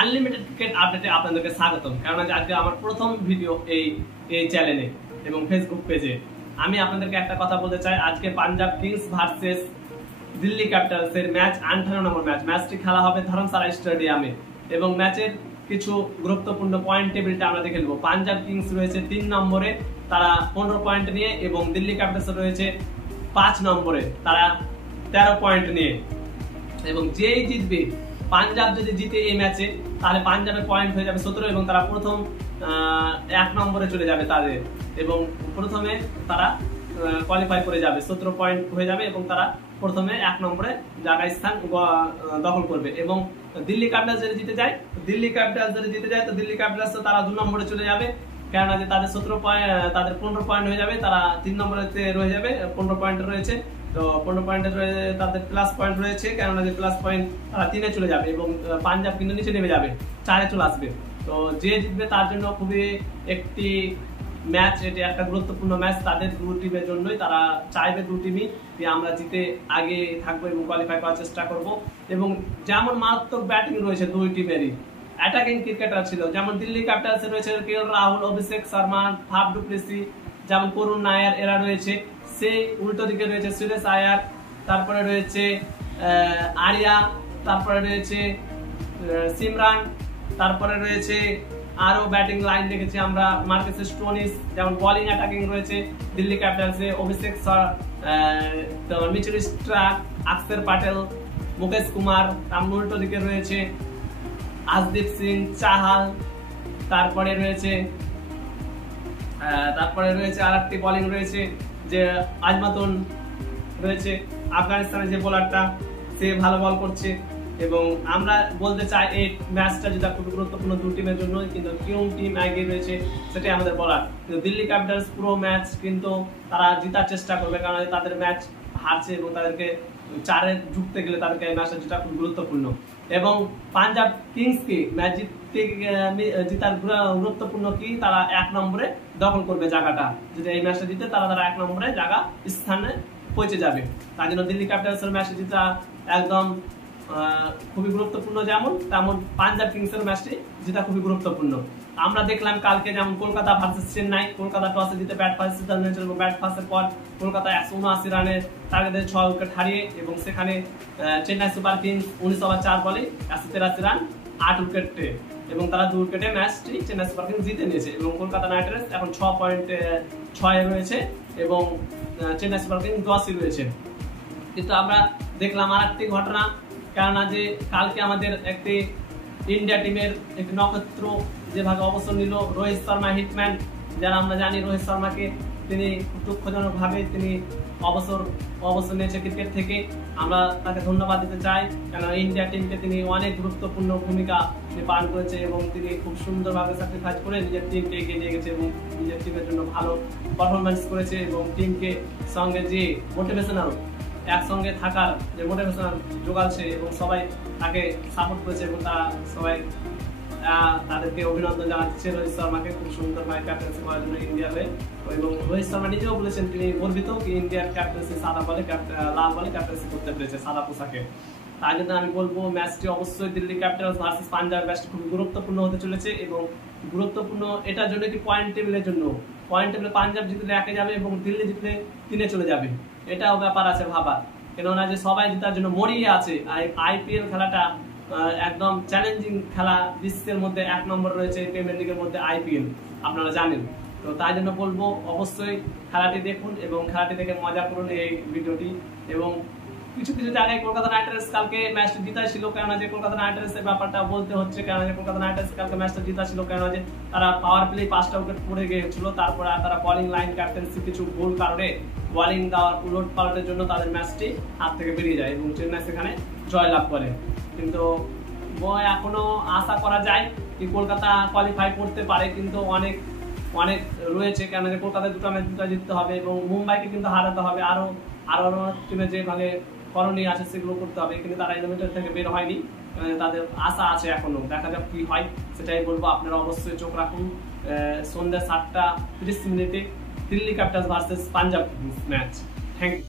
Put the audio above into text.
Unlimited cricket আপডেটে আপনাদেরকে স্বাগতম। কারণ আজকে আমার প্রথম ভিডিও এই চ্যানেলে এবং ফেসবুক পেজে। আমি আপনাদেরকে একটা কথা বলতে চাই, আজকে Punjab Kings versus Delhi Capitals এর ম্যাচ 58 নম্বর ম্যাচ। ম্যাচটি খেলা হবে ধরমশালা স্টেডিয়ামে এবং ম্যাচের কিছু গুরুত্বপূর্ণ পয়েন্ট টেবিলটা আমরা দেখে নেব। পাঞ্জাব কিংস রয়েছে 3 নম্বরে, তারা 15 পয়েন্ট নিয়ে, এবং দিল্লি ক্যাপিটালস রয়েছে 5 নম্বরে, তারা 13 পয়েন্ট নিয়ে। এবং যেই জিতবে, পাঞ্জাব যদি জিতে এই ম্যাচে, তাহলে পাঞ্জাবের পয়েন্ট হয়ে যাবে 17 এবং তারা প্রথম 1 নম্বরে চলে যাবে তাদের, এবং প্রথমে তারা কোয়ালিফাই করে যাবে, 17 পয়েন্ট হয়ে যাবে এবং তারা প্রথমে 1 নম্বরে জায়গা স্থান দখল করবে। এবং দিল্লি ক্যাপিটালস যদি জিতে যায়, তো দিল্লি ক্যাপিটালস তারা 2 নম্বরে চলে যাবে, কেননা যে তাদের 17 পয়েন্ট, তাদের 15 পয়েন্ট হয়ে যাবে, তারা 3 নম্বরে রয়ে যাবে, 15 পয়েন্ট রয়েছে। তো 15 পয়েন্টের তাদের প্লাস পয়েন্ট রয়েছে, কেননা যে প্লাস পয়েন্ট তারা 3-এ চলে যাবে এবং পাঞ্জাব কিন্তু নিচে নেমে যাবে, 4-এ চলে আসবে। তো যে জিতবে তার জন্য খুবই একটি ম্যাচ, এটি একটা গুরুত্বপূর্ণ ম্যাচ তাদের 2 টিমের জন্যই। তারা চাইবে 2 টিমই যে আমরা জিতে আগে থাকবো এবং কোয়ালিফাই করার চেষ্টা করব। এবং যেমন মারাত্মক ব্যাটিং রয়েছে 2 টিমেরই, অ্যাটাকিং ক্রিকেটার ছিল, যেমন দিল্লি ক্যাপিটালসে রয়েছে KL Rahul, Abhishek Sharma, Faf du Plessis, যেমন করুণ নায়ার, এরা রয়েছে। সেই উল্টো দিকে রয়েছে সুরেশ আয়ার, তারপরে রয়েছে আরিয়া, তারপরে রয়েছে সিমরান, তারপরে রয়েছে আরো ব্যাটিং লাইন দেখেছি আমরা মার্কেস স্টোনিস। যেমন বোলিং অ্যাটাকিং রয়েছে দিল্লি ক্যাপিটালসে অভিষেক, মিচেল স্টার্ক, অক্ষর প্যাটেল, মুকেশ কুমার। তার উল্টো দিকে রয়েছে আশদীপ সিং, চাহাল, তারপরে রয়েছে আরেকটি বোলিং রয়েছে যে আজমাতুন রয়েছে, আফগানিস্তানের যে বোলারটা, সে ভালো বল করছে। এবং আমরা বলতে চাই এই ম্যাচটা যেটা খুব গুরুত্বপূর্ণ 2 টিমের জন্য, কিন্তু কোন টিম এগিয়ে রয়েছে সেটাই আমাদের বলার। কিন্তু দিল্লি ক্যাপিটালস পুরো ম্যাচ কিন্তু তারা জেতার চেষ্টা করবে, কারণ তাদের ম্যাচ হারছে এবং তাদেরকে 4-এ ঢুকতে গেলে তাদেরকে এই ম্যাচটা যেটা খুব গুরুত্বপূর্ণ। এবং পাঞ্জাব কিংসকে ম্যাচ জেতার গুরুত্বপূর্ণ কি, তারা 1 নম্বরে দখল করবে জায়গাটা। যদি এই ম্যাচটা জিতে তারা 1 নম্বরে জায়গা স্থানে পৌঁছে যাবে। তার জন্য দিল্লি ক্যাপিটালসের ম্যাচটা জিতা একদম খুবই গুরুত্বপূর্ণ, যেমন তেমন পাঞ্জাব কিংসের ম্যাচটি যেটা খুবই গুরুত্বপূর্ণ। আমরা দেখলাম কালকে যেমন কলকাতা ভার্সেস চেন্নাই, কলকাতা টসে জিতে ব্যাট ফার্স্ট সিদ্ধান্ত নিয়েছিল এবং ব্যাট ফার্স্টের পর কলকাতা 179 রানের টার্গেটে 6 উইকেট হারিয়ে, এবং সেখানে চেন্নাই সুপার কিংস 19 ওভার 4 বলে 183 রান 8 উইকেটে, এবং তারা 2 উইকেটে ম্যাচটি চেন্নাই সুপার কিংস জিতে নিয়েছে। এবং কলকাতা নাইট রাইডার্স এখন 6.6-এ রয়েছে এবং চেন্নাই সুপার কিংস 10-এ রয়েছে। কিন্তু আমরা দেখলাম আরেকটি ঘটনা, কেননা যে কালকে আমাদের একটি ইন্ডিয়া টিমের একটি নক্ষত্র যেভাবে অবসর নিল, রোহিত শর্মা হিটম্যান, যারা আমরা জানি রোহিত শর্মাকে, তিনি দুঃখজনক ভাবে তিনি অবসর নিয়েছে ক্রিকেট থেকে। আমরা তাকে ধন্যবাদ দিতে চাই, কেন ইন্ডিয়া টিমকে তিনি অনেক গুরুত্বপূর্ণ ভূমিকা পালন করেছে এবং তিনি খুব সুন্দরভাবে স্যাক্রিফাইস করে নিজের টিমকে এগিয়ে নিয়ে গেছে এবং নিজের টিমের জন্য ভালো পারফরমেন্স করেছে। এবং টিমকে সঙ্গে যে মোটিভেশনাল, একসঙ্গে থাকার যে মোটিভেশনাল যোগাচ্ছে এবং সবাই তাকে সাপোর্ট করেছে, এবং তারা সবাই তাদেরকে অভিনন্দন জানাচ্ছে রোহিত শর্মাকে খুব সুন্দরভাবে ক্যাপ্টেন্সি করার জন্য ইন্ডিয়া হয়ে। এবং রোহিত শর্মা নিজেও বলেছেন তিনি গর্বিত কি ইন্ডিয়ার ক্যাপ্টেন্সি লাল বলে ক্যাপ্টেন্সি করতে পেরেছে সাদা পোশাকে। তাই জন্য আমি বলবো ম্যাচটি অবশ্যই দিল্লি ক্যাপিটালস ভার্সেস পাঞ্জাব ম্যাচটি খুবই গুরুত্বপূর্ণ হতে চলেছে। এবং গুরুত্বপূর্ণ এটার জন্য কি পয়েন্ট টেবিলের জন্য, পয়েন্ট টেবিলে পাঞ্জাব জিতলে 1-এ যাবে এবং দিল্লি জিতলে 3-এ চলে যাবে, এটাও ব্যাপার আছে ভাবার। কেননা যে সবাই জেতার জন্য মরিয়ে আছে। আইপিএল খেলাটা একদম চ্যালেঞ্জিং খেলা, বিশ্বের মধ্যে 1 নম্বর রয়েছে প্রিমিয়ার লিগের মধ্যে আইপিএল, আপনারা জানেন। তো তাই জন্য বলবো অবশ্যই খেলাটি দেখুন এবং খেলাটি দেখে মজা করুন এই ভিডিওটি। এবং কিছু জায়গায় কলকাতা নাইট রাইডার্স কালকে ম্যাচটা জিতা ছিল, কেননা যে কলকাতা নাইট রাইডার্সের ব্যাপারটা বলতে হচ্ছে, কেননা যে কলকাতা নাইট রাইডার্স কালকে ম্যাচটা জিতা ছিল, কেননা যে তারা পাওয়ার প্লে 5টা উইকেট পড়ে গিয়েছিল, তারপরে তারা বোলিং লাইন ক্যাপ্টেন্সি কিছু ভুল কারণে বোলিং দেওয়ার উলট পালটের জন্য তাদের ম্যাচটি হাত থেকে বেরিয়ে যায় এবং চেন্নাই সেখানে জয়লাভ করে। কিন্তু এখনো আশা করা যায় কি কলকাতা কোয়ালিফাই করতে পারে, কিন্তু অনেক রয়েছে, কেন যে কলকাতায় 2টা ম্যাচ জিততে হবে এবং মুম্বাইকে কিন্তু হারাতে হবে, আরো টিমে যেভাবে করণীয় আছে সেগুলো করতে হবে, কিন্তু তারা এলিমিনেটর থেকে বের হয়নি, তাদের আশা আছে এখনো, দেখা যাক কি হয়। সেটাই বলবো, আপনারা অবশ্যই চোখ রাখুন সন্ধ্যা 7টা 30 মিনিটে Delhi Capitals versus Punjab match. Thank you.